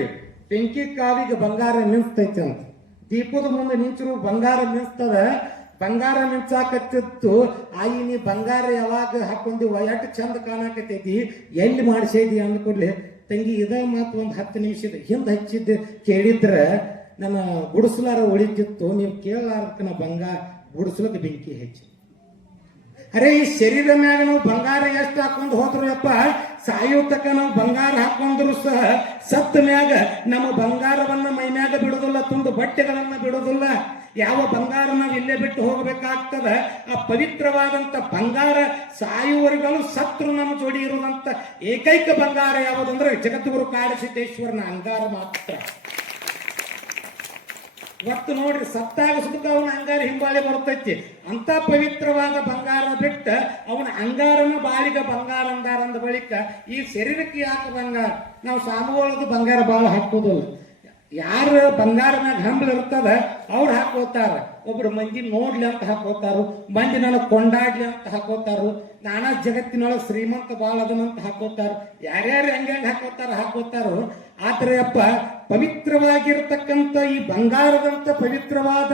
ನೋಡ್ರಿ, ಬೆಂಕಿ ಕಾವಿಗೆ ಬಂಗಾರ ಮಿಂಚ್ತೈತಿ ಅಂತ. ದೀಪದ ಮುಂದೆ ನಿಂಚರು ಬಂಗಾರ ಮಿಂಚ್ತದ. ಬಂಗಾರ ಮಿಂಚಾಕತ್ತಿತ್ತು. ಆಯಿ ನೀ ಬಂಗಾರ ಯಾವಾಗ ಹಾಕೊಂಡಿವ, ಎಷ್ಟು ಚಂದ ಕಾಣಕತ್ತೈತಿ, ಎಲ್ಲಿ ಮಾಡಿಸಿದಿ ಅಂದ್ಕೊಡ್ಲಿ ತಂಗಿ ಇದ ಮಾತು ಒಂದು 10 ನಿಮಿಷದ ಹಿಂದೆ ಹಚ್ಚಿದ್ದೆ ಕೇಳಿದ್ರ ನನ್ನ ಗುಡಿಸಲಾರ ಉಳಿತಿತ್ತು. ನೀವು ಕೇಳಾರ್ಕನ ಬಂಗಾರ ಗುಡಿಸ್ಲಕ್ಕೆ ಬೆಂಕಿ ಹೆಚ್ಚಿ. ಅರೆ ಈ ಶರೀರ ಮ್ಯಾಗ ನಾವು ಬಂಗಾರ ಎಷ್ಟು ಹಾಕೊಂಡು ಹೋದ್ರು ಯಪ್ಪ, ಸಾಯೋತಕ ನಾವು ಬಂಗಾರ ಹಾಕೊಂಡ್ರು ಸಹ ಸತ್ತ ಮ್ಯಾಗ ನಮ್ಮ ಬಂಗಾರವನ್ನ ಮೈ ಮ್ಯಾಗ ಬಿಡುದಿಲ್ಲ, ತುಂಡು ಬಟ್ಟೆಗಳನ್ನ ಬಿಡುದಿಲ್ಲ. ಯಾವ ಬಂಗಾರ ನಾವು ಇಲ್ಲೇ ಬಿಟ್ಟು ಹೋಗಬೇಕಾಗ್ತದ. ಆ ಪವಿತ್ರವಾದಂತ ಬಂಗಾರ ಸಾಯುವವರೆಗಳು ಸತ್ರು ನಮ್ಮ ಜೋಡಿ ಇರುವಂತ ಏಕೈಕ ಬಂಗಾರ ಯಾವುದಂದ್ರೆ ಜಗದ್ಗುರು ಕಾಡಸಿದ್ದೇಶ್ವರನ ಅಂಗಾರ ಮಾತ್ರ. ಒತ್ತು ನೋಡ್ರಿ, ಸತ್ತಾಗ ಸುಖ ಅವನ ಅಂಗಾರ ಹಿಂಬಾಳಿ ಬರ್ತೈತಿ. ಅಂತ ಪವಿತ್ರವಾದ ಬಂಗಾರ ಬಿಟ್ಟ ಅವನ ಅಂಗಾರನ ಬಾಳಿಗ ಬಂಗಾರ ಅಂದ ಬಳಿಕ ಈ ಶರೀರಕ್ಕೆ ಯಾಕೆ ಬಂಗಾರ? ನಾವು ಸಾಮೂಹಿಕ ಬಂಗಾರ ಬಾಳ ಹಾಕೋದಿಲ್ಲ. ಯಾರು ಬಂಗಾರ ಮ್ಯಾಗ ಹಂಬಲ ಇರ್ತದ ಅವ್ರು ಹಾಕೋತಾರ. ಒಬ್ರು ಮಂದಿ ನೋಡ್ಲಿ ಅಂತ ಹಾಕೋತಾರು, ಮಂದಿ ನನಗೆ ಕೊಂಡಾಡ್ಲಿ ಅಂತ ಹಾಕೋತಾರು, ನಾನಾ ಜಗತ್ತಿನೊಳಗೆ ಶ್ರೀಮಂತ ಬಾಳ ಅದನಂತ ಹಾಕೋತಾರ. ಯಾರ್ಯಾರು ಹೆಂಗ ಹಾಕೋತಾರೋ. ಆದ್ರೆ ಅಪ್ಪ ಪವಿತ್ರವಾಗಿರ್ತಕ್ಕಂಥ ಈ ಬಂಗಾರದಂತ ಪವಿತ್ರವಾದ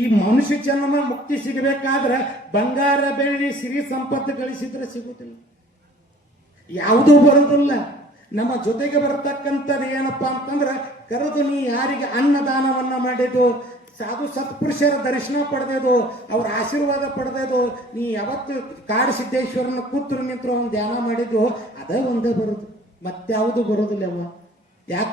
ಈ ಮನುಷ್ಯ ಜನ್ಮ ಮುಕ್ತಿ ಸಿಗಬೇಕಾದ್ರೆ ಬಂಗಾರ ಬೆಳ್ಳಿ ಸಿರಿ ಸಂಪತ್ತು ಗಳಿಸಿದ್ರೆ ಸಿಗುದಿಲ್ಲ, ಯಾವುದೂ ಬರುವುದಿಲ್ಲ. ನಮ್ಮ ಜೊತೆಗೆ ಬರತಕ್ಕಂಥದ್ದು ಏನಪ್ಪಾ ಅಂತಂದ್ರೆ ಕರೆದು ನೀ ಯಾರಿಗೆ ಅನ್ನದಾನವನ್ನ ಮಾಡಿದ್ದು, ಸಾಧು ಸತ್ಪುರುಷರ ದರ್ಶನ ಪಡೆದೇದು, ಅವ್ರ ಆಶೀರ್ವಾದ ಪಡೆದೇದು, ನೀ ಯಾವತ್ತು ಕಾಡಸಿದ್ದೇಶ್ವರನ ಕೂತ್ರು ನಿಂತರು ಅವ್ನು ಧ್ಯಾನ ಮಾಡಿದ್ದು, ಅದೇ ಒಂದೇ ಬರುದು, ಮತ್ಯಾವುದು ಬರುದಿಲ್ಲ. ಯಾಕೆ